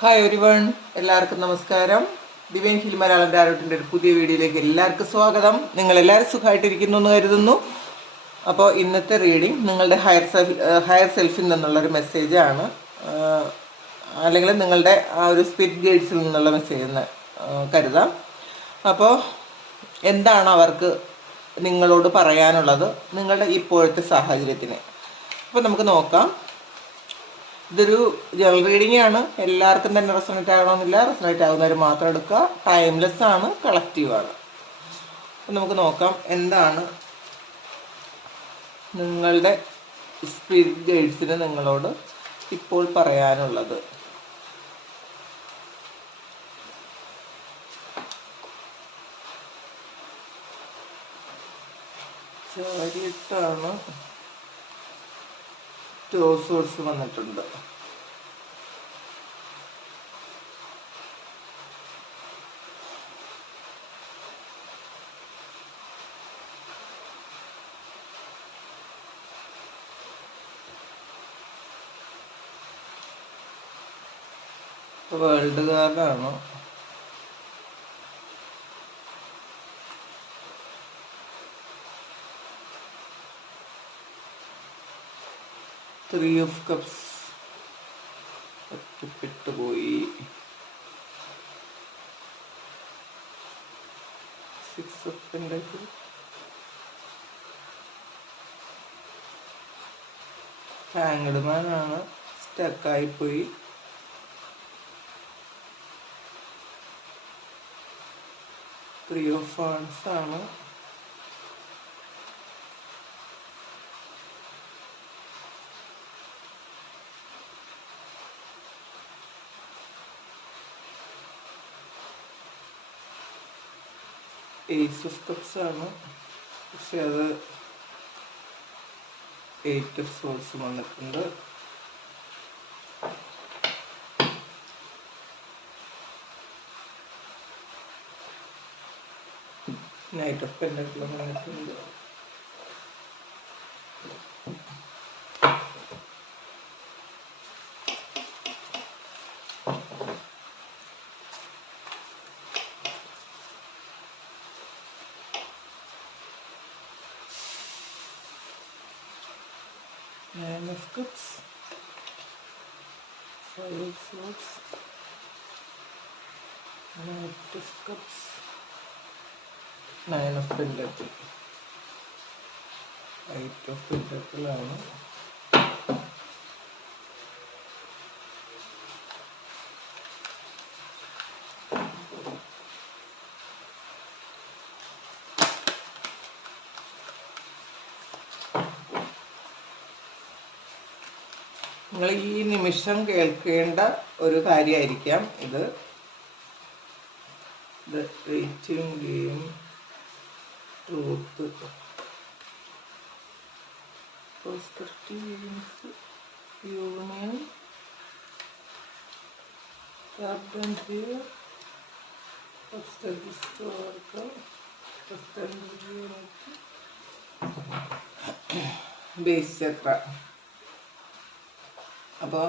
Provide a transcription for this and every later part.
Hi ഒരുവൺ എല്ലാവർക്കും നമസ്കാരം. Divine hill Malayalam ഡയറക്ടറിന്റെ ഒരു പുതിയ വീഡിയോയിലേക്ക് എല്ലാവർക്കും സ്വാഗതം. നിങ്ങൾ എല്ലാവരും സുഖമായിട്ടിരിക്കുന്നു എന്ന് കരുതുന്നു. അപ്പോൾ ഇന്നത്തെ റീഡിംഗ് നിങ്ങളുടെ ഹയർ സെൽഫ് ഹയർ സെൽഫിൽ നിന്നുള്ളൊരു മെസ്സേജാണ് അല്ലെങ്കിൽ നിങ്ങളുടെ ആ ഒരു സ്പിരിറ്റ് ഗൈഡ്സിൽ നിന്നുള്ള മെസ്സേജ് എന്ന് കരുതാം. അപ്പോൾ എന്താണ് അവർക്ക് നിങ്ങളോട് പറയാനുള്ളത്? നിങ്ങളുടെ ഇപ്പോഴത്തെ സാഹചര്യത്തിന്. അപ്പോൾ നമുക്ക് നോക്കാം. ഇതൊരു ജനറൽ റീഡിംഗ് ആണ്. എല്ലാവർക്കും തന്നെ റെസണേറ്റ് ആകണമെന്നില്ല. റെസണേറ്റ് ആകുന്നവർ മാത്രം എടുക്കുക. ടൈംലെസ് ആണ്. കളക്റ്റീവ് ആണ്. നമുക്ക് നോക്കാം എന്താണ് നിങ്ങളുടെ സ്പിരിറ്റ് ഗൈഡ്സിന് നിങ്ങളോട് ഇപ്പോൾ പറയാനുള്ളത്. ചാരിയിട്ടാണ് ടോ സോഴ്സ് വന്നിട്ടുണ്ട്. വേൾഡ് കാർഡാണ് ത്രീ ഓഫ് കപ്സ് ഒറ്റപ്പെട്ടു പോയി. Six of pentacle hanged man ആണ്. സ്റ്റക്കായി പോയി. ത്രീ ഓഫ് ഫാൻസ് ആണ്. ഏസ് ഓഫ് കപ്സ് ആണ്. പക്ഷെ അത് എയ്റ്റ് ഓഫ് സോൾസ് വന്നിട്ടുണ്ട്. നൈറ്റ് ഓഫ് പെൻഡക്കിളും വന്നിട്ടുണ്ട്. Swords, Knight of Cups, Nine of Pentacle, Eight of Pentacle ആണ് നിങ്ങൾ ഈ നിമിഷം കേൾക്കേണ്ട ഒരു കാര്യമായിരിക്കാം ഇത്. Game truth union base chakra അപ്പോൾ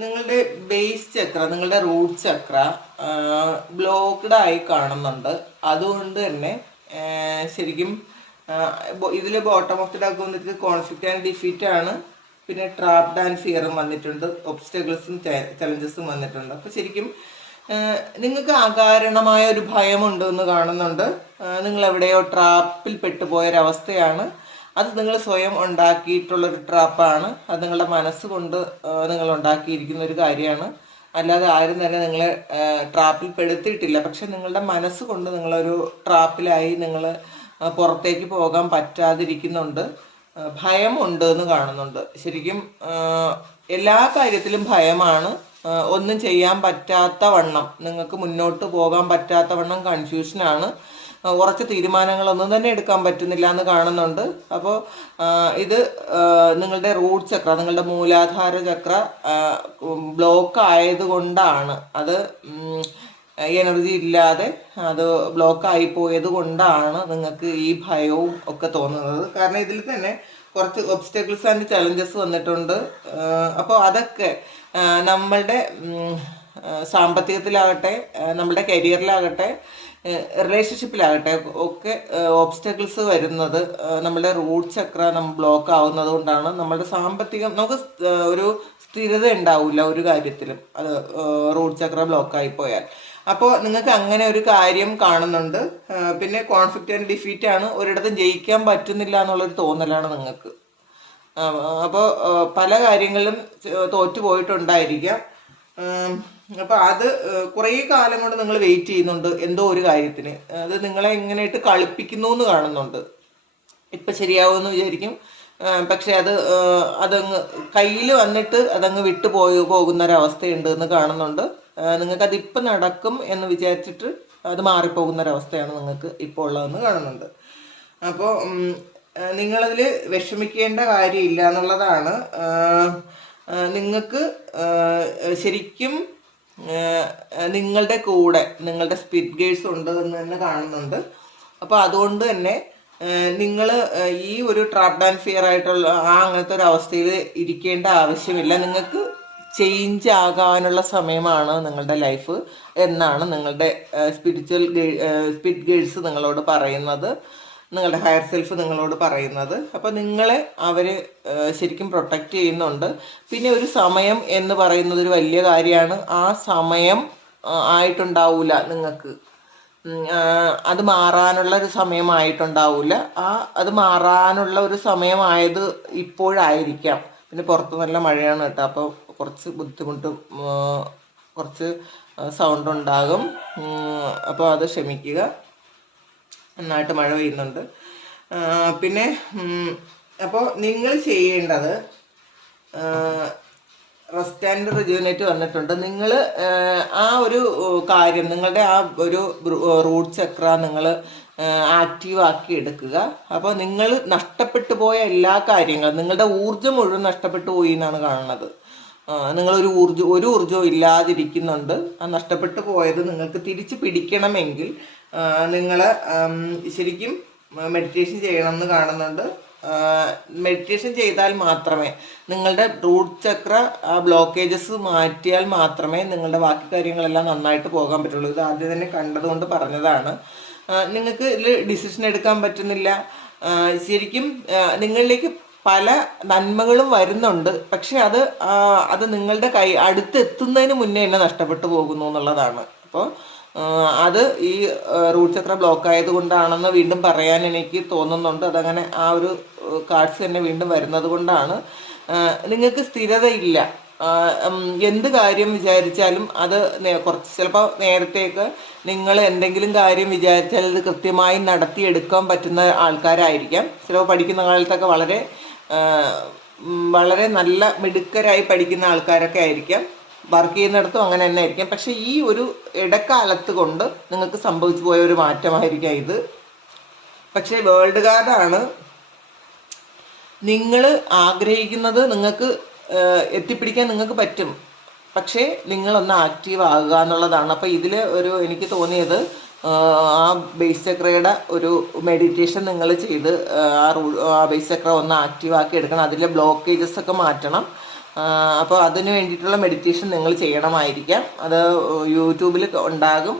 നിങ്ങളുടെ ബേസ് ചക്ര നിങ്ങളുടെ റൂട്ട് ചക്ര ബ്ലോക്ക്ഡ് ആയി കാണുന്നുണ്ട്. അതുകൊണ്ട് തന്നെ ശരിക്കും ഇതിൽ ബോട്ടം ഓഫ് ദി ഡക്ക് വന്നിട്ട് കോൺഫ്ലിക്റ്റ് ആൻഡ് ഡിഫീറ്റ് ആണ്. പിന്നെ ട്രാപ്ഡ് ആൻഡ് ഫിയറും വന്നിട്ടുണ്ട്. ഒബ്സ്റ്റക്കിൾസും ചലഞ്ചസും വന്നിട്ടുണ്ട്. അപ്പോൾ ശരിക്കും നിങ്ങൾക്ക് അകാരണമായ ഒരു ഭയമുണ്ടെന്ന് കാണുന്നുണ്ട്. നിങ്ങൾ എവിടെയോ ട്രാപ്പിൽ പെട്ടുപോയൊരവസ്ഥയാണ്. അത് നിങ്ങൾ സ്വയം ഉണ്ടാക്കിയിട്ടുള്ള ഒരു ട്രാപ്പാണ് അത് നിങ്ങളുടെ മനസ്സുകൊണ്ട് നിങ്ങൾ ഉണ്ടാക്കിയിരിക്കുന്ന ഒരു കാര്യമാണ്. അല്ലാതെ ആരും തന്നെ നിങ്ങളെ ട്രാപ്പിൽ പെടുത്തിയിട്ടില്ല. പക്ഷെ നിങ്ങളുടെ മനസ്സുകൊണ്ട് നിങ്ങളൊരു ട്രാപ്പിലായി നിങ്ങൾ പുറത്തേക്ക് പോകാൻ പറ്റാതിരിക്കുന്നുണ്ട്. ഭയമുണ്ട് എന്ന് കാണുന്നുണ്ട്. ശരിക്കും എല്ലാ കാര്യത്തിലും ഭയമാണ്. ഒന്നും ചെയ്യാൻ പറ്റാത്ത വണ്ണം. നിങ്ങൾക്ക് മുന്നോട്ട് പോകാൻ പറ്റാത്ത വണ്ണം കൺഫ്യൂഷനാണ് ഉറച്ച തീരുമാനങ്ങളൊന്നും തന്നെ എടുക്കാൻ പറ്റുന്നില്ല എന്ന് കാണുന്നുണ്ട്. അപ്പോൾ ഇത് നിങ്ങളുടെ റൂട്ട് ചക്ര നിങ്ങളുടെ മൂലാധാര ചക്ര ബ്ലോക്ക് ആയതുകൊണ്ടാണ്. അത് എനർജി ഇല്ലാതെ അത് ബ്ലോക്ക് ആയി പോയത് കൊണ്ടാണ് നിങ്ങൾക്ക് ഈ ഭയവും ഒക്കെ തോന്നുന്നത്. കാരണം ഇതിൽ തന്നെ കുറച്ച് ഒബ്സ്റ്റക്കിൾസ് ആൻഡ് ചലഞ്ചസ് വന്നിട്ടുണ്ട്. അപ്പോൾ അതൊക്കെ നമ്മളുടെ സാമ്പത്തികത്തിലാകട്ടെ നമ്മുടെ കരിയറിലാകട്ടെ റിലേഷൻഷിപ്പിലാകട്ടെ ഒക്കെ ഓബ്സ്റ്റക്കിൾസ് വരുന്നത് നമ്മുടെ റൂട്ട് ചക്ര നമ്മൾ ബ്ലോക്ക് ആവുന്നത് കൊണ്ടാണ് നമ്മുടെ സാമ്പത്തികം നമുക്ക് ഒരു സ്ഥിരത ഉണ്ടാവില്ല ഒരു കാര്യത്തിലും. അത് റൂട്ട് ചക്ര ബ്ലോക്ക് പോയാൽ. അപ്പോൾ നിങ്ങൾക്ക് അങ്ങനെ ഒരു കാര്യം കാണുന്നുണ്ട്. പിന്നെ കോൺഫ്ലിക്റ്റ് ആൻഡ് ഡിഫീറ്റ് ആണ് ഒരിടത്തും ജയിക്കാൻ പറ്റുന്നില്ല എന്നുള്ളൊരു തോന്നലാണ് നിങ്ങൾക്ക്. അപ്പോൾ പല കാര്യങ്ങളിലും തോറ്റു പോയിട്ടുണ്ടായിരിക്കാം അപ്പോൾ അത് കുറേ കാലം കൊണ്ട് നിങ്ങൾ വെയിറ്റ് ചെയ്യുന്നുണ്ട് എന്തോ ഒരു കാര്യത്തിന്. അത് നിങ്ങളെ എങ്ങനെയായിട്ട് കളിപ്പിക്കുന്നു എന്ന് കാണുന്നുണ്ട്. ഇപ്പം ശരിയാവുമെന്ന് വിചാരിക്കും. പക്ഷെ അത് അതങ്ങ് കയ്യിൽ വന്നിട്ട് അതങ്ങ് വിട്ടു പോയി പോകുന്ന ഒരവസ്ഥയുണ്ട് എന്ന് കാണുന്നുണ്ട്. നിങ്ങൾക്കത് ഇപ്പം നടക്കും എന്ന് വിചാരിച്ചിട്ട് അത് മാറിപ്പോകുന്ന ഒരവസ്ഥയാണ് നിങ്ങൾക്ക് ഇപ്പോൾ ഉള്ളതെന്ന് കാണുന്നുണ്ട്. അപ്പോൾ നിങ്ങളതിൽ വിഷമിക്കേണ്ട കാര്യമില്ല എന്നുള്ളതാണ്. നിങ്ങൾക്ക് ശരിക്കും നിങ്ങളുടെ കൂടെ നിങ്ങളുടെ സ്പിരിറ്റ് ഗേഴ്സ് ഉണ്ട് എന്ന് തന്നെ കാണുന്നുണ്ട്. അപ്പോൾ അതുകൊണ്ട് തന്നെ നിങ്ങൾ ഈ ഒരു ട്രാപ്പ് ആൻഡ് ഫിയർ ആയിട്ടുള്ള ആ അങ്ങനത്തെ ഒരു അവസ്ഥയിൽ ഇരിക്കേണ്ട ആവശ്യമില്ല. നിങ്ങൾക്ക് ചേഞ്ച് ആകാനുള്ള സമയമാണ് നിങ്ങളുടെ ലൈഫ് എന്നാണ് നിങ്ങളുടെ സ്പിരിച്വൽ സ്പിരിറ്റ് ഗേഴ്സ് നിങ്ങളോട് പറയുന്നത്. നിങ്ങളുടെ ഹയർ സെൽഫ് നിങ്ങളോട് പറയുന്നത്. അപ്പോൾ നിങ്ങളെ അവർ ശരിക്കും പ്രൊട്ടക്റ്റ് ചെയ്യുന്നുണ്ട്. പിന്നെ ഒരു സമയം എന്ന് പറയുന്നത് ഒരു വലിയ കാര്യമാണ്. ആ സമയം ആയിട്ടുണ്ടാവില്ല ആയിട്ടുണ്ടാവൂല നിങ്ങൾക്ക്. അത് മാറാനുള്ള ഒരു സമയമായിട്ടുണ്ടാവില്ല ആ അത് മാറാനുള്ള ഒരു സമയമായത് ഇപ്പോഴായിരിക്കാം. പിന്നെ പുറത്ത് നല്ല മഴയാണ് കേട്ടോ. അപ്പോൾ കുറച്ച് ബുദ്ധിമുട്ടും കുറച്ച് സൗണ്ട് ഉണ്ടാകും. അപ്പോൾ അത് ക്ഷമിക്കുക. നന്നായിട്ട് മഴ പെയ്യുന്നുണ്ട്. പിന്നെ അപ്പോൾ നിങ്ങൾ ചെയ്യേണ്ടത് റെസ്റ്റ് ആൻഡ് വന്നിട്ടുണ്ട്. നിങ്ങൾ ആ ഒരു കാര്യം നിങ്ങളുടെ ആ ഒരു റൂട്ട് ചക്ര നിങ്ങൾ ആക്റ്റീവ് ആക്കി എടുക്കുക. അപ്പോൾ നിങ്ങൾ നഷ്ടപ്പെട്ടു പോയ എല്ലാ കാര്യങ്ങളും നിങ്ങളുടെ ഊർജം മുഴുവൻ നഷ്ടപ്പെട്ടു പോയി എന്നാണ് കാണുന്നത്. നിങ്ങളൊരു ഊർജം ഒരു ഊർജവും ഇല്ലാതിരിക്കുന്നുണ്ട്. ആ നഷ്ടപ്പെട്ടു പോയത് നിങ്ങൾക്ക് തിരിച്ച് പിടിക്കണമെങ്കിൽ നിങ്ങൾ ശരിക്കും മെഡിറ്റേഷൻ ചെയ്യണമെന്ന് കാണുന്നുണ്ട്. മെഡിറ്റേഷൻ ചെയ്താൽ മാത്രമേ നിങ്ങളുടെ റൂട്ട് ചക്ര ബ്ലോക്കേജസ് മാറ്റിയാൽ മാത്രമേ നിങ്ങളുടെ ബാക്കി കാര്യങ്ങളെല്ലാം നന്നായിട്ട് പോകാൻ പറ്റുള്ളൂ. ഇത് ആദ്യം തന്നെ കണ്ടതുകൊണ്ട് പറഞ്ഞതാണ്. നിങ്ങൾക്ക് ഇതിൽ ഡിസിഷൻ എടുക്കാൻ പറ്റുന്നില്ല. ശരിക്കും നിങ്ങളിലേക്ക് പല നന്മകളും വരുന്നുണ്ട്. പക്ഷെ അത് അത് നിങ്ങളുടെ കൈ അടുത്തെത്തുന്നതിന് മുന്നേ തന്നെ നഷ്ടപ്പെട്ടു പോകുന്നു എന്നുള്ളതാണ്. അപ്പോൾ അത് ഈ റൂട്ട് ചക്ര ബ്ലോക്ക് ആയതുകൊണ്ടാണെന്ന് വീണ്ടും പറയാൻ എനിക്ക് തോന്നുന്നുണ്ട്. അതങ്ങനെ ആ ഒരു കാർഡ്സ് തന്നെ വീണ്ടും വരുന്നത് കൊണ്ടാണ്. നിങ്ങൾക്ക് സ്ഥിരതയില്ല. എന്ത് കാര്യം വിചാരിച്ചാലും അത് കുറച്ച് ചിലപ്പോൾ നേരത്തേക്ക് നിങ്ങൾ എന്തെങ്കിലും കാര്യം വിചാരിച്ചാൽ അത് കൃത്യമായി നടത്തിയെടുക്കാൻ പറ്റുന്ന ആൾക്കാരായിരിക്കാം. ചിലപ്പോൾ പഠിക്കുന്ന കാലത്തൊക്കെ വളരെ വളരെ നല്ല മിടുക്കരായി പഠിക്കുന്ന ആൾക്കാരൊക്കെ ആയിരിക്കാം. വർക്ക് ചെയ്യുന്നിടത്തും അങ്ങനെ തന്നെ ആയിരിക്കാം. പക്ഷെ ഈ ഒരു ഇടക്കാലത്ത് കൊണ്ട് നിങ്ങൾക്ക് സംഭവിച്ചു പോയ ഒരു മാറ്റമായിരിക്കാം ഇത്. പക്ഷേ വേൾഡ് കാർഡാണ് നിങ്ങൾ ആഗ്രഹിക്കുന്നത് നിങ്ങൾക്ക് എത്തിപ്പിടിക്കാൻ നിങ്ങൾക്ക് പറ്റും. പക്ഷേ നിങ്ങളൊന്ന് ആക്റ്റീവ് ആകുക എന്നുള്ളതാണ്. അപ്പോൾ ഇതിൽ ഒരു എനിക്ക് തോന്നിയത് ആ ബേസ് ചക്രയുടെ ഒരു മെഡിറ്റേഷൻ നിങ്ങൾ ചെയ്ത് ആ റൂ ആ ബേസ് ചക്ര ഒന്ന് ആക്റ്റീവ് ആക്കി എടുക്കണം. അതിലെ ബ്ലോക്കേജസ് ഒക്കെ മാറ്റണം. അപ്പോൾ അതിന് വേണ്ടിയിട്ടുള്ള മെഡിറ്റേഷൻ നിങ്ങൾ ചെയ്യണമായിരിക്കാം. അത് യൂട്യൂബിൽ ഉണ്ടാകും.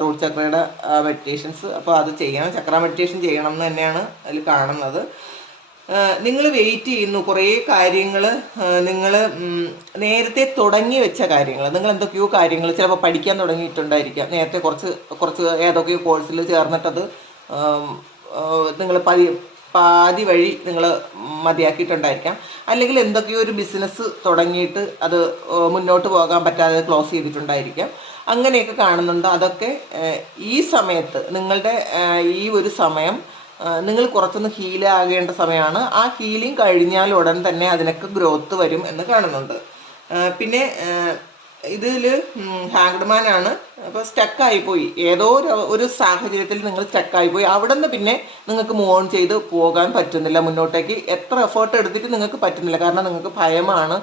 റൂട്ട് ചക്രയുടെ മെഡിറ്റേഷൻസ് അപ്പോൾ അത് ചെയ്യണം. ചക്ര മെഡിറ്റേഷൻ ചെയ്യണം എന്ന് തന്നെയാണ് അതിൽ കാണുന്നത്. നിങ്ങൾ വെയിറ്റ് ചെയ്യുന്നു. കുറേ കാര്യങ്ങൾ നിങ്ങൾ നേരത്തെ തുടങ്ങി വെച്ച കാര്യങ്ങൾ. നിങ്ങൾ എന്തൊക്കെയോ കാര്യങ്ങൾ ചിലപ്പോൾ പഠിക്കാൻ തുടങ്ങിയിട്ടുണ്ടായിരിക്കാം. നേരത്തെ കുറച്ച് കുറച്ച് ഏതൊക്കെയോ കോഴ്സിൽ ചേർന്നിട്ടത് നിങ്ങൾ പതി പാതി വഴി നിങ്ങൾ മതിയാക്കിയിട്ടുണ്ടായിരിക്കാം. അല്ലെങ്കിൽ എന്തൊക്കെയോ ഒരു ബിസിനസ് തുടങ്ങിയിട്ട് അത് മുന്നോട്ട് പോകാൻ പറ്റാതെ ക്ലോസ് ചെയ്തിട്ടുണ്ടായിരിക്കാം. അങ്ങനെയൊക്കെ കാണുന്നുണ്ടോ. അതൊക്കെ ഈ സമയത്ത് നിങ്ങളുടെ ഈ ഒരു സമയം നിങ്ങൾ കുറച്ചൊന്ന് ഹീലാകേണ്ട സമയമാണ്. ആ ഹീലിംഗ് കഴിഞ്ഞാൽ ഉടൻ തന്നെ അതിനൊക്കെ ഗ്രോത്ത് വരും എന്ന് കാണുന്നുണ്ട്. പിന്നെ ഇതിൽ ഹാങ്ഡ്മാൻ അപ്പോൾ സ്റ്റക്കായി പോയി ഏതോ ഒരു ഒരു സാഹചര്യത്തിൽ നിങ്ങൾ സ്റ്റക്കായി പോയി അവിടെ നിന്ന് പിന്നെ നിങ്ങൾക്ക് മൂവ് ഓൺ ചെയ്ത് പോകാൻ പറ്റുന്നില്ല മുന്നോട്ടേക്ക്. എത്ര എഫേർട്ട് എടുത്തിട്ട് നിങ്ങൾക്ക് പറ്റുന്നില്ല. കാരണം നിങ്ങൾക്ക് ഭയമാണ്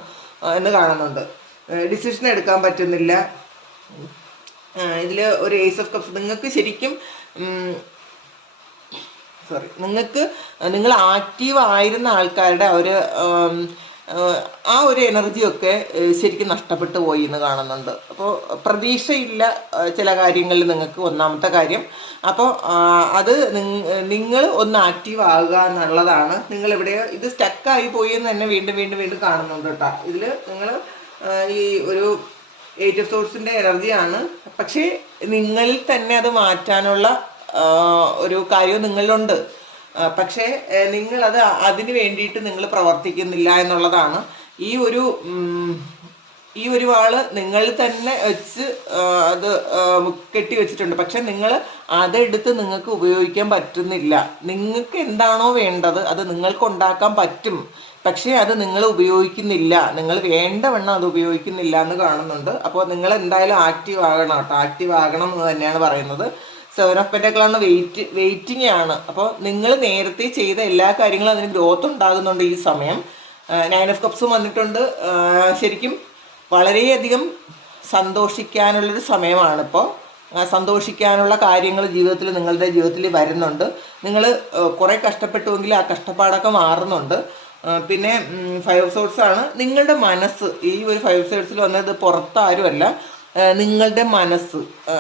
എന്ന് കാണുന്നുണ്ട്. ഡിസിഷൻ എടുക്കാൻ പറ്റുന്നില്ല. ഇതിൽ ഒരു ഏസ് ഓഫ് കപ്സ് നിങ്ങൾക്ക് ശരിക്കും സോറി നിങ്ങൾക്ക് നിങ്ങൾ ആക്റ്റീവ് ആയിരുന്ന ആൾക്കാരുടെ ഒരു ആ ഒരു എനർജിയൊക്കെ ശരിക്കും നഷ്ടപ്പെട്ടു പോയി എന്ന് കാണുന്നുണ്ട്. അപ്പോൾ പ്രതീക്ഷയില്ല ചില കാര്യങ്ങളിൽ നിങ്ങൾക്ക് ഒന്നാമത്തെ കാര്യം. അപ്പോൾ അത് നിങ്ങൾ ഒന്ന് ആക്റ്റീവ് ആകുക എന്നുള്ളതാണ്. നിങ്ങൾ ഇവിടെ ഇത് സ്റ്റക്കായി പോയി എന്ന് തന്നെ വീണ്ടും വീണ്ടും വീണ്ടും കാണുന്നുണ്ട് കേട്ടോ. ഇതിൽ നിങ്ങൾ ഈ ഒരു എയ്റ്റ് ഓഫ് സോഴ്സിന്റെ എനർജിയാണ് പക്ഷേ നിങ്ങളിൽ തന്നെ അത് മാറ്റാനുള്ള ഒരു കാര്യം നിങ്ങളിലുണ്ട്. പക്ഷേ നിങ്ങളത് അത് അതിന് വേണ്ടിയിട്ട് നിങ്ങൾ പ്രവർത്തിക്കുന്നില്ല എന്നുള്ളതാണ് ഈ ഒരു ഈ ഒരു വാൾ നിങ്ങൾ തന്നെ വെച്ച് അത് കെട്ടി വെച്ചിട്ടുണ്ട്. പക്ഷെ നിങ്ങൾ അതെടുത്ത് നിങ്ങൾക്ക് ഉപയോഗിക്കാൻ പറ്റുന്നില്ല. നിങ്ങൾക്ക് എന്താണോ വേണ്ടത് അത് നിങ്ങൾക്ക് ഉണ്ടാക്കാൻ പറ്റും. പക്ഷേ അത് നിങ്ങൾ ഉപയോഗിക്കുന്നില്ല. നിങ്ങൾ വേണ്ടവണ്ണം അത് ഉപയോഗിക്കുന്നില്ല എന്ന് കാണുന്നുണ്ട്. അപ്പോൾ നിങ്ങൾ എന്തായാലും ആക്റ്റീവ് ആകണം കേട്ടോ. ആക്റ്റീവ് ആകണം എന്ന് തന്നെയാണ് പറയുന്നത്. സെവൻ ഓഫ് പെറ്റക്കളാണ് വെയിറ്റ് വെയിറ്റിംഗ് ആണ്. അപ്പോൾ നിങ്ങൾ നേരത്തെ ചെയ്ത എല്ലാ കാര്യങ്ങളും അതിന് ഗ്രോത്ത് ഉണ്ടാകുന്നുണ്ട് ഈ സമയം. നയൻ ഓഫ് കപ്സും വന്നിട്ടുണ്ട്. ശരിക്കും വളരെയധികം സന്തോഷിക്കാനുള്ളൊരു സമയമാണ് ഇപ്പോൾ സന്തോഷിക്കാനുള്ള കാര്യങ്ങൾ ജീവിതത്തിൽ നിങ്ങളുടെ ജീവിതത്തിൽ വരുന്നുണ്ട്. നിങ്ങൾ കുറേ കഷ്ടപ്പെട്ടുവെങ്കിൽ ആ കഷ്ടപ്പാടൊക്കെ മാറുന്നുണ്ട്. പിന്നെ ഫൈവ് സോഴ്സ് ആണ്. നിങ്ങളുടെ മനസ്സ് ഈ ഒരു ഫൈവ് സോഴ്സിൽ വന്നത് പുറത്താരുമല്ല. നിങ്ങളുടെ മനസ്സ്.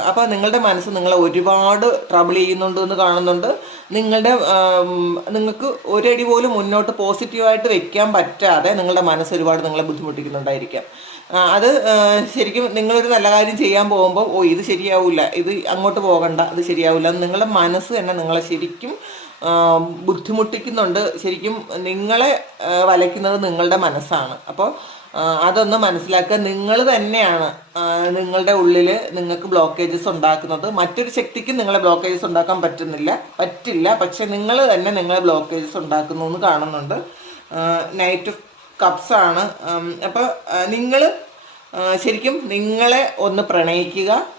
അപ്പോൾ നിങ്ങളുടെ മനസ്സ് നിങ്ങളെ ഒരുപാട് ട്രബിൾ ചെയ്യുന്നുണ്ട് എന്ന് കാണുന്നുണ്ട്. നിങ്ങളുടെ നിങ്ങൾക്ക് ഒരടി പോലും മുന്നോട്ട് പോസിറ്റീവായിട്ട് വെക്കാൻ പറ്റാതെ നിങ്ങളുടെ മനസ്സ് ഒരുപാട് നിങ്ങളെ ബുദ്ധിമുട്ടിക്കുന്നുണ്ടായിരിക്കാം. അത് ശരിക്കും നിങ്ങളൊരു നല്ല കാര്യം ചെയ്യാൻ പോകുമ്പോൾ ഓ ഇത് ശരിയാവില്ല ഇത് അങ്ങോട്ട് പോകണ്ട ഇത് ശരിയാവില്ല നിങ്ങളുടെ മനസ്സ് തന്നെ നിങ്ങളെ ശരിക്കും ബുദ്ധിമുട്ടിക്കുന്നുണ്ട്. ശരിക്കും നിങ്ങളെ വലയ്ക്കുന്നത് നിങ്ങളുടെ മനസ്സാണ്. അപ്പോൾ അതൊന്ന് മനസ്സിലാക്കുക. നിങ്ങൾ തന്നെയാണ് നിങ്ങളുടെ ഉള്ളിൽ നിങ്ങൾക്ക് ബ്ലോക്കേജസ് ഉണ്ടാക്കുന്നത്. മറ്റൊരു ശക്തിക്ക് നിങ്ങളെ ബ്ലോക്കേജസ് ഉണ്ടാക്കാൻ പറ്റുന്നില്ല. പറ്റില്ല. പക്ഷെ നിങ്ങൾ തന്നെ നിങ്ങളെ ബ്ലോക്കേജസ് ഉണ്ടാക്കുന്നു എന്ന് കാണുന്നുണ്ട്. നൈറ്റ് ഓഫ് കപ്സ് ആണ്. അപ്പോൾ നിങ്ങൾ ശരിക്കും നിങ്ങളെ ഒന്ന് പ്രണയിക്കുക.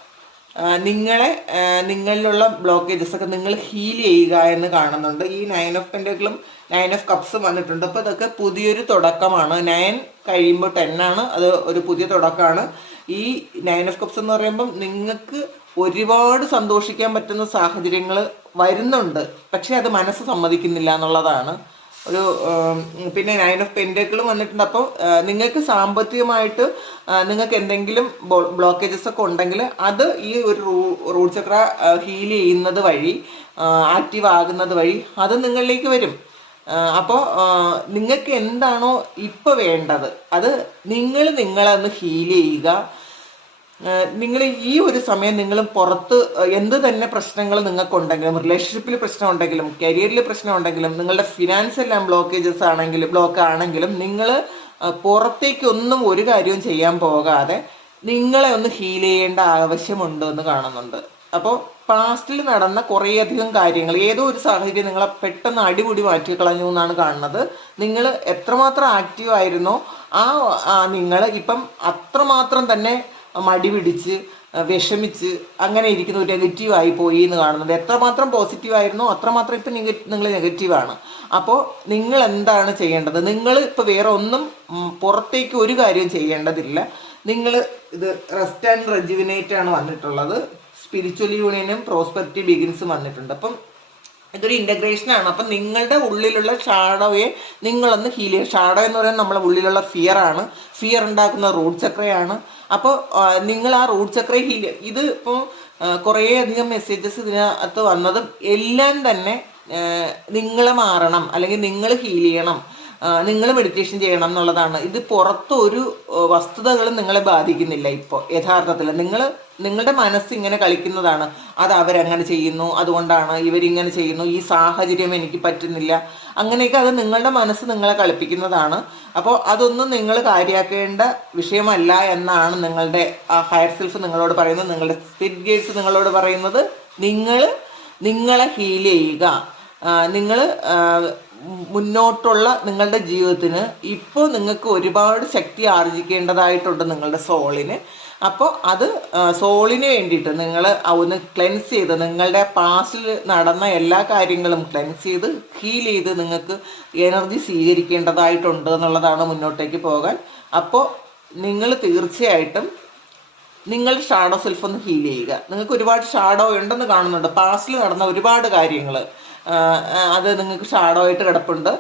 നിങ്ങളെ നിങ്ങളിലുള്ള ബ്ലോക്കേജസ് ഒക്കെ നിങ്ങൾ ഹീൽ ചെയ്യുക എന്ന് കാണുന്നുണ്ട്. ഈ നയൻ ഓഫ് പെന്റക്കിളും നയൻ ഓഫ് കപ്സും വന്നിട്ടുണ്ട്. അപ്പോൾ ഇതൊക്കെ പുതിയൊരു തുടക്കമാണ്. നയൻ കഴിയുമ്പോൾ ടെൻ ആണ്. അത് ഒരു പുതിയ തുടക്കമാണ്. ഈ നയൻ ഓഫ് കപ്സ് എന്ന് പറയുമ്പം നിങ്ങൾക്ക് ഒരുപാട് സന്തോഷിക്കാൻ പറ്റുന്ന സാഹചര്യങ്ങൾ വരുന്നുണ്ട്. പക്ഷേ അത് മനസ്സ് സമ്മതിക്കുന്നില്ല എന്നുള്ളതാണ്. ഒരു പിന്നെ നയൻ ഓഫ് പെന്റക്കിളും വന്നിട്ടുണ്ട്. അപ്പോൾ നിങ്ങൾക്ക് സാമ്പത്തികമായിട്ട് നിങ്ങൾക്ക് എന്തെങ്കിലും ബ്ലോക്കേജസ് ഒക്കെ ഉണ്ടെങ്കിൽ അത് ഈ ഒരു റൂട്ട് ചക്ര ഹീൽ ചെയ്യുന്നത് വഴി ആക്റ്റീവ് ആകുന്നത് വഴി അത് നിങ്ങളിലേക്ക് വരും. അപ്പോൾ നിങ്ങൾക്ക് എന്താണോ ഇപ്പോൾ വേണ്ടത് അത് നിങ്ങൾ ഒന്ന് ഹീൽ ചെയ്യുക. നിങ്ങൾ ഈ ഒരു സമയം നിങ്ങൾ പുറത്ത് എന്ത് തന്നെ പ്രശ്നങ്ങൾ നിങ്ങൾക്കുണ്ടെങ്കിലും റിലേഷൻഷിപ്പിൽ പ്രശ്നം ഉണ്ടെങ്കിലും കരിയറിൽ പ്രശ്നം ഉണ്ടെങ്കിലും നിങ്ങളുടെ ഫിനാൻസ് എല്ലാം ബ്ലോക്കേജസ് ആണെങ്കിലും ബ്ലോക്ക് ആണെങ്കിലും നിങ്ങൾ പുറത്തേക്കൊന്നും ഒരു കാര്യവും ചെയ്യാൻ പോകാതെ നിങ്ങളെ ഒന്ന് ഹീൽ ചെയ്യേണ്ട ആവശ്യമുണ്ട് എന്ന് കാണുന്നുണ്ട്. അപ്പോൾ പാസ്റ്റിൽ നടന്ന കുറേയധികം കാര്യങ്ങൾ ഏതോ ഒരു സാഹചര്യം നിങ്ങളെ പെട്ടെന്ന് അടിപൊടി മാറ്റി കളഞ്ഞു എന്നാണ് കാണുന്നത്. നിങ്ങൾ എത്രമാത്രം ആക്റ്റീവ് ആയിരുന്നോ ആ നിങ്ങൾ ഇപ്പം അത്രമാത്രം തന്നെ മടി പിടിച്ച് വിഷമിച്ച് അങ്ങനെ ഇരിക്കുന്ന ഒരു നെഗറ്റീവായി പോയി എന്ന് കാണുന്നത്. എത്രമാത്രം പോസിറ്റീവായിരുന്നോ അത്രമാത്രം ഇപ്പം നിങ്ങൾ നെഗറ്റീവാണ് അപ്പോൾ നിങ്ങൾ എന്താണ് ചെയ്യേണ്ടത്? നിങ്ങൾ ഇപ്പോൾ വേറെ ഒന്നും പുറത്തേക്ക് ഒരു കാര്യവും ചെയ്യേണ്ടതില്ല. നിങ്ങൾ ഇത് റെസ്റ്റ് ആൻഡ് റെജുവിനേറ്റ് ആണ് വന്നിട്ടുള്ളത്. സ്പിരിച്വൽ യൂണിയനും പ്രോസ്പെക്റ്റീവ് ബിഗിൻസും വന്നിട്ടുണ്ട്. അപ്പം ഇതൊരു ഇന്റഗ്രേഷനാണ് അപ്പം നിങ്ങളുടെ ഉള്ളിലുള്ള ഷാഡോയെ നിങ്ങളൊന്ന് ഹീൽ ചെയ്യുക ഷാഡോ എന്ന് പറയുന്നത് നമ്മളെ ഉള്ളിലുള്ള ഫിയർ ആണ്. ഫിയർ ഉണ്ടാക്കുന്ന റൂട്ട് ചക്രയാണ് അപ്പോൾ നിങ്ങൾ ആ റൂട്ട് ചക്ര ഹീൽ ഇത് ഇപ്പോൾ കുറേ അധികം മെസ്സേജസ് ഇതിനകത്ത് വന്നതും എല്ലാം തന്നെ നിങ്ങൾ മാറണം അല്ലെങ്കിൽ നിങ്ങൾ ഹീൽ ചെയ്യണം നിങ്ങൾ മെഡിറ്റേഷൻ ചെയ്യണം എന്നുള്ളതാണ്. ഇത് പുറത്തൊരു വസ്തുതകളും നിങ്ങളെ ബാധിക്കുന്നില്ല ഇപ്പോൾ യഥാർത്ഥത്തിൽ നിങ്ങൾ നിങ്ങളുടെ മനസ്സ് ഇങ്ങനെ കളിക്കുന്നതാണ്. അത് അവരങ്ങനെ ചെയ്യുന്നു അതുകൊണ്ടാണ് ഇവരിങ്ങനെ ചെയ്യുന്നു. ഈ സാഹചര്യം എനിക്ക് പറ്റുന്നില്ല. അങ്ങനെയൊക്കെ അത് നിങ്ങളുടെ മനസ്സ് നിങ്ങളെ കളിപ്പിക്കുന്നതാണ്. അപ്പോൾ അതൊന്നും നിങ്ങൾ കാര്യമാക്കേണ്ട വിഷയമല്ല എന്നാണ് നിങ്ങളുടെ ഹയർ സെൽഫ് നിങ്ങളോട് പറയുന്നത്. നിങ്ങളുടെ സ്പിരിറ്റ് ഗേറ്റ്സ് നിങ്ങളോട് പറയുന്നത്. നിങ്ങൾ നിങ്ങളെ ഹീൽ ചെയ്യുക. നിങ്ങൾ മുന്നോട്ടുള്ള നിങ്ങളുടെ ജീവിതത്തിന് ഇപ്പോൾ നിങ്ങൾക്ക് ഒരുപാട് ശക്തി ആർജിക്കേണ്ടതായിട്ടുണ്ട് നിങ്ങളുടെ സോളിന് അപ്പോൾ അത് സോളിന് വേണ്ടിയിട്ട് നിങ്ങൾ ഒന്ന് ക്ലെൻസ് ചെയ്ത് നിങ്ങളുടെ പാസ്റ്റിൽ നടന്ന എല്ലാ കാര്യങ്ങളും ക്ലെൻസ് ചെയ്ത് ഹീൽ ചെയ്ത് നിങ്ങൾക്ക് എനർജി സ്വീകരിക്കേണ്ടതായിട്ടുണ്ട് എന്നുള്ളതാണ് മുന്നോട്ടേക്ക് പോകാൻ. അപ്പോൾ നിങ്ങൾ തീർച്ചയായിട്ടും നിങ്ങൾ ഷാഡോ സെൽഫ് ഒന്ന് ഹീൽ ചെയ്യുക. നിങ്ങൾക്ക് ഒരുപാട് ഷാഡോ ഉണ്ടെന്ന് കാണുന്നുണ്ട്. പാസ്റ്റിൽ നടന്ന ഒരുപാട് കാര്യങ്ങൾ അത് നിങ്ങൾക്ക് ഷാഡോ ആയിട്ട് കിടപ്പുണ്ട്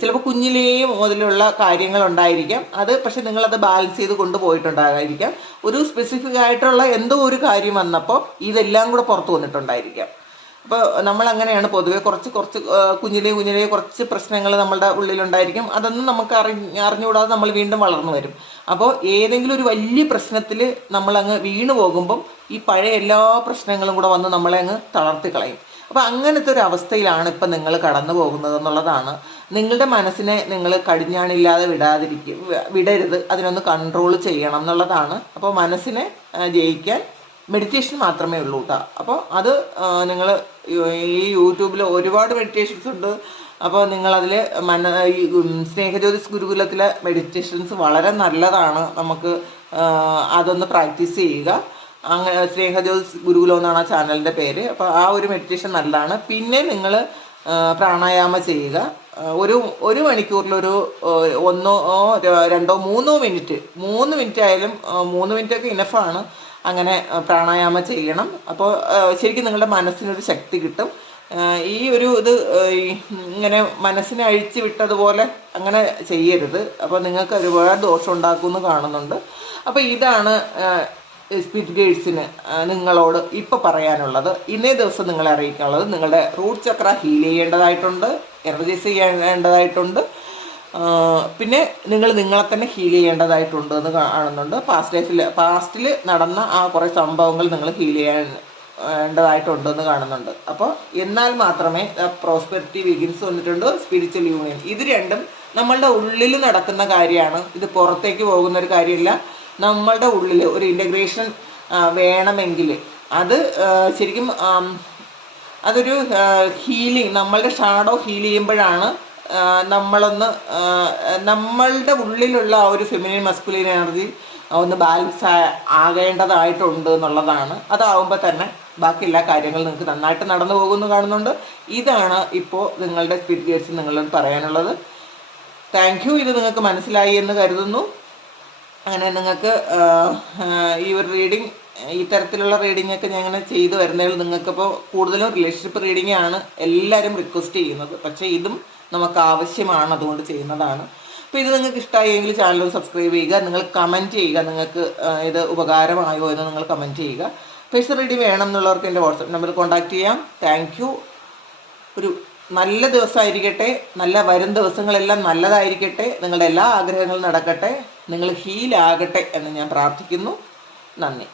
ചിലപ്പോൾ കുഞ്ഞിലേ മുതലുള്ള കാര്യങ്ങൾ ഉണ്ടായിരിക്കാം അത് പക്ഷെ നിങ്ങളത് ബാലൻസ് ചെയ്ത് കൊണ്ടുപോയിട്ടുണ്ടാകാതിരിക്കാം. ഒരു സ്പെസിഫിക് ആയിട്ടുള്ള എന്തോ ഒരു കാര്യം വന്നപ്പോൾ ഇതെല്ലാം കൂടെ പുറത്തു വന്നിട്ടുണ്ടായിരിക്കാം. അപ്പോൾ നമ്മൾ അങ്ങനെയാണ് പൊതുവെ കുറച്ച് കുറച്ച് കുഞ്ഞിലേ കുഞ്ഞിലേ കുറച്ച് പ്രശ്നങ്ങൾ നമ്മളുടെ ഉള്ളിലുണ്ടായിരിക്കും. അതൊന്നും നമുക്ക് അറി അറിഞ്ഞുകൂടാതെ നമ്മൾ വീണ്ടും വളർന്നു വരും. അപ്പോൾ ഏതെങ്കിലും ഒരു വലിയ പ്രശ്നത്തിൽ നമ്മൾ അങ്ങ് വീണു പോകുമ്പം ഈ പഴയ എല്ലാ പ്രശ്നങ്ങളും കൂടെ വന്ന് നമ്മളെ അങ്ങ് തളർത്തി കളയും. അപ്പോൾ അങ്ങനത്തെ ഒരു അവസ്ഥയിലാണ് ഇപ്പം നിങ്ങൾ കടന്നു പോകുന്നത് എന്നുള്ളതാണ്. നിങ്ങളുടെ മനസ്സിനെ നിങ്ങൾ കടിഞ്ഞാണില്ലാതെ വിടാതിരിക്കുക വിടരുത്. അതിനൊന്ന് കൺട്രോൾ ചെയ്യണം എന്നുള്ളതാണ്. അപ്പോൾ മനസ്സിനെ ജയിക്കാൻ മെഡിറ്റേഷൻ മാത്രമേ ഉള്ളൂ കേട്ടോ അപ്പോൾ അത് നിങ്ങൾ ഈ യൂട്യൂബിൽ ഒരുപാട് മെഡിറ്റേഷൻസ് ഉണ്ട്. അപ്പോൾ നിങ്ങളതിൽ മന സ്നേഹജ്യോതിസ് ഗുരുകുലത്തിലെ മെഡിറ്റേഷൻസ് വളരെ നല്ലതാണ്. നമുക്ക് അതൊന്ന് പ്രാക്ടീസ് ചെയ്യുക. അങ്ങനെ സ്നേഹജ്യോതിസ് ഗുരുകുലം എന്നാണ് ആ ചാനലിന്റെ പേര്. അപ്പോൾ ആ ഒരു മെഡിറ്റേഷൻ നല്ലതാണ്. പിന്നെ നിങ്ങൾ പ്രാണായാമ ചെയ്യുക. ഒരു ഒരു മണിക്കൂറിലൊരു ഒന്നോ രണ്ടോ മൂന്നോ മിനിറ്റ് മൂന്ന് മിനിറ്റ് ആയാലും മൂന്ന് മിനിറ്റ് ഒക്കെ ഇനഫാണ് അങ്ങനെ പ്രാണായാമം ചെയ്യണം. അപ്പോൾ ശരിക്കും നിങ്ങളുടെ മനസ്സിനൊരു ശക്തി കിട്ടും. ഈ ഒരു ഇത് ഇങ്ങനെ മനസ്സിനെ അഴിച്ചു വിട്ടതുപോലെ അങ്ങനെ ചെയ്യരുത്. അപ്പോൾ നിങ്ങൾക്ക് ഒരുപാട് ദോഷം ഉണ്ടാക്കുമെന്ന് കാണുന്നുണ്ട്. അപ്പോൾ ഇതാണ് സ്പിരിറ്റ് ഗേഡ്സിന് നിങ്ങളോട് ഇപ്പോൾ പറയാനുള്ളത് ഇന്നേ ദിവസം നിങ്ങളെ അറിയിക്കാനുള്ളത് നിങ്ങളുടെ റൂട്ട് ചക്ര ഹീൽ ചെയ്യേണ്ടതായിട്ടുണ്ട് എനർജൈസ് ചെയ്യേണ്ടതായിട്ടുണ്ട് പിന്നെ നിങ്ങൾ നിങ്ങളെ തന്നെ ഹീൽ ചെയ്യേണ്ടതായിട്ടുണ്ട് എന്ന് കാണുന്നുണ്ട് പാസ്റ്റ് ലൈഫിൽ പാസ്റ്റിൽ നടന്ന ആ കുറേ സംഭവങ്ങൾ നിങ്ങൾ ഹീൽ ചെയ്യാൻ വേണ്ടതായിട്ടുണ്ടെന്ന് കാണുന്നുണ്ട്. അപ്പോൾ എന്നാൽ മാത്രമേ പ്രോസ്പെരിറ്റി വിഗിൻസ് വന്നിട്ടുണ്ട് സ്പിരിച്വൽ യൂണിയൻ ഇത് രണ്ടും നമ്മളുടെ ഉള്ളിൽ നടക്കുന്ന കാര്യമാണ്. ഇത് പുറത്തേക്ക് പോകുന്ന ഒരു കാര്യമില്ല. നമ്മളുടെ ഉള്ളിൽ ഒരു ഇന്റഗ്രേഷൻ വേണമെങ്കിൽ അത് ശരിക്കും അതൊരു ഹീലിംഗ് നമ്മളുടെ ഷാഡോ ഹീൽ ചെയ്യുമ്പോഴാണ് നമ്മളൊന്ന് നമ്മളുടെ ഉള്ളിലുള്ള ആ ഒരു ഫെമിനിൻ മസ്കുലിൻ എനർജി ഒന്ന് ബാലൻസ് ആകേണ്ടതായിട്ടുണ്ട് എന്നുള്ളതാണ്. അതാവുമ്പോൾ തന്നെ ബാക്കി എല്ലാ കാര്യങ്ങളും നിങ്ങൾക്ക് നന്നായിട്ട് നടന്നു പോകുമെന്ന് കാണുന്നുണ്ട്. ഇതാണ് ഇപ്പോൾ നിങ്ങളുടെ സ്പിരിറ്റ് ഗേറ്റ്സ് നിങ്ങളോട് പറയാനുള്ളത്. താങ്ക് യു ഇത് നിങ്ങൾക്ക് മനസ്സിലായി എന്ന് കരുതുന്നു. അങ്ങനെ നിങ്ങൾക്ക് ഈ ഒരു റീഡിങ് ഈ തരത്തിലുള്ള റീഡിംഗ് ഒക്കെ ഞങ്ങൾ ചെയ്തു വരുന്നതിൽ നിങ്ങൾക്കിപ്പോൾ കൂടുതലും റിലേഷൻഷിപ്പ് റീഡിംഗ് ആണ് എല്ലാവരും റിക്വസ്റ്റ് ചെയ്യുന്നത്. പക്ഷേ ഇതും നമുക്ക് ആവശ്യമാണ് അതുകൊണ്ട് ചെയ്യുന്നതാണ്. അപ്പോൾ ഇത് നിങ്ങൾക്ക് ഇഷ്ടമായെങ്കിൽ ചാനൽ സബ്സ്ക്രൈബ് ചെയ്യുക. നിങ്ങൾ കമന്റ് ചെയ്യുക. നിങ്ങൾക്ക് ഇത് ഉപകാരമായോ എന്ന് നിങ്ങൾ കമന്റ് ചെയ്യുക. ഫേസ് റീഡിംഗ് വേണം എന്നുള്ളവർക്ക് എന്റെ വാട്സപ്പ് നമ്പർ കോൺടാക്ട് ചെയ്യാം. താങ്ക് ഒരു നല്ല ദിവസമായിരിക്കട്ടെ. നല്ല വരും ദിവസങ്ങളെല്ലാം നല്ലതായിരിക്കട്ടെ. നിങ്ങളുടെ എല്ലാ ആഗ്രഹങ്ങളും നടക്കട്ടെ. നിങ്ങൾ ഹീലാകട്ടെ എന്ന് ഞാൻ പ്രാർത്ഥിക്കുന്നു. നന്ദി.